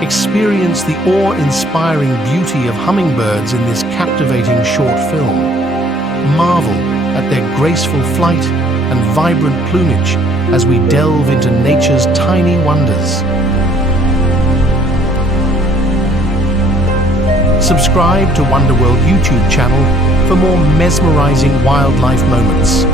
Experience the awe-inspiring beauty of hummingbirds in this captivating short film. Marvel at their graceful flight and vibrant plumage as we delve into nature's tiny wonders. Subscribe to Wonderworld YouTube channel for more mesmerizing wildlife moments.